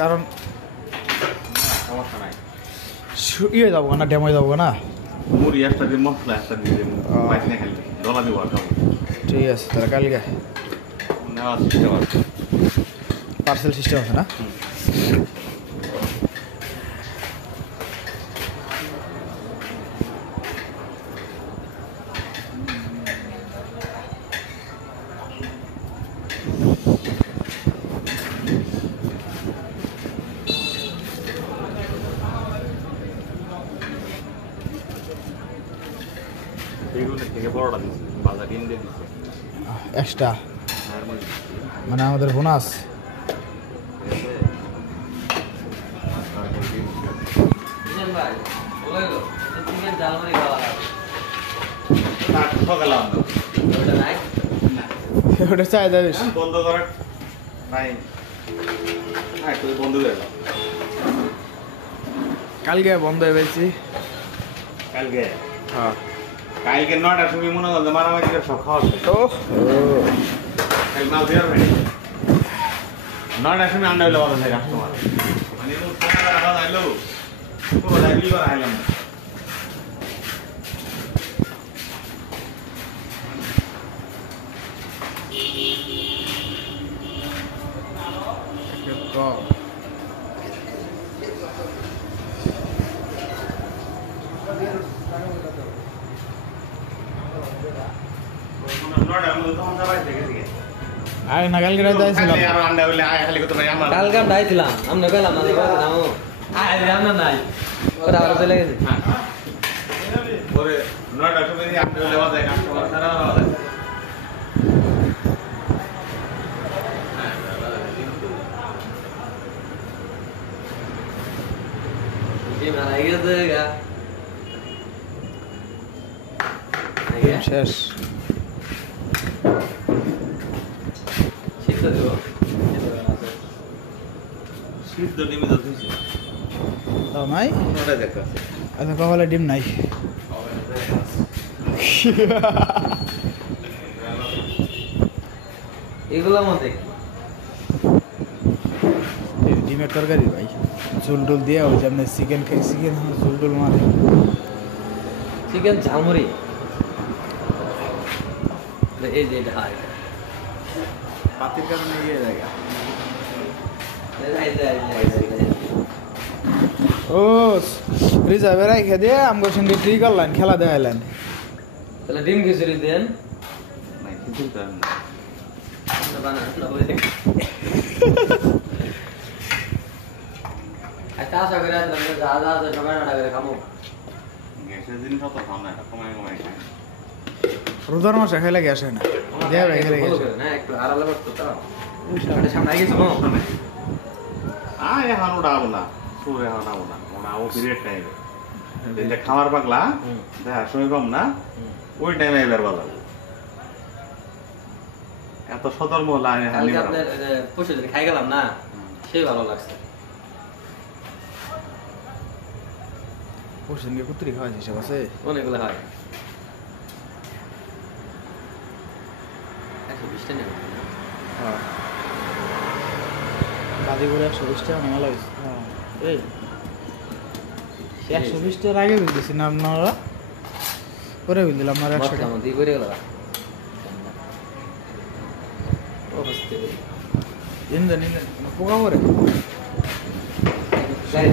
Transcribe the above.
কারণ সমস্যা নাই ইয়ে যাবো না ডেমো যাবো না মুড়ি একটা দিয়ে মশলা একটা দিয়ে বাইক নিয়ে খাইলে ডলা দিব আর খাবো ঠিক আছে তাহলে কালকে নেওয়ার সিস্টেম আছে পার্সেল সিস্টেম আছে না এগুলো থেকে বড়টা দিচ্ছে বাজার কিনে দিচ্ছে এক্সট্রা মানে আমাদের বোনাস ওটা চাই যাবিস বন্ধ করার নাই বন্ধ হয়ে গেল কালকে বন্ধ হয়ে গেছি কালকে হ্যাঁ কালকে 9টার সময় মনে করছে মারামারি করে সব খাওয়া ও কাল মাল দেওয়ার ভাই 9টার সময় আন্ডা হইলে বাজার থেকে কাস্টমার মানে এরকম টাকা রাখা যাইলো পুরো ডাইলি করে আইলাম না আরে না কালকে রাতে আইছিলাম কালকে আমরা আইছিলাম আমরা গেলাম না দেখো না ও আমরা নাই ওরা আরো চলে গেছে পরে 9টার সময় আন্ডা হইলে বাজার কাস্টমার সারা বাজার ये मारा गया देगा শেষ সিদ্ধ দেব সিদ্ধ ডিমে দিতেছে তাও নাই ওটা দেখো আচ্ছা কপালে ডিম নাই এগুলোর মধ্যে ডিমের তরকারি ভাই ঝোল টোল দিয়ে ওই যে আপনি চিকেন খাই চিকেন ঝোল টোল মারে চিকেন ঝালমুড়ি এই যে এটা হয় পাতির কারণে ইয়ে জায়গা ও রিজার্ভে রাখে দিয়ে আমার সঙ্গে ট্রি করলেন খেলা দেখাইলেন তাহলে ডিম খিচুড়ি দেন নাই কিছু কারণ না একটা আশা করে আসলাম যা যা আছে সবাই নাটা করে খামো গ্যাসের জিনিস অত খাও না এটা কমাই কমাই খাই রোজার মাসে খেলে গেছে না দেয়া ভাই খেলে গেছে না একটু আড়ালে বসতো তাও সামনে আগে গেছো এখন ওটা আবো না সুরে এখন আবো না ওটা আবো পিরিয়ড টাইমে যেটা খাওয়ার পাগলা দেখা সময় কম না ওই টাইমে এবার বাজাবো এত সতর্ক হলে আমি হালি আপনার পশু যদি খাই গেলাম না সেই ভালো লাগছে ওর সঙ্গে কুত্তুরি খাওয়া হিসাব আছে অনেকগুলো হয় 120টা নেব হ্যাঁ বাদি করে 120 টাকা নেওয়া লাগছে হ্যাঁ এই 120 টাকার আগে বুঝতেছি না আপনারা করে বুঝলাম আপনারা 100 টাকা দিয়ে করে গেল অবস্থা ইন্দন পোকা করে গাড়ি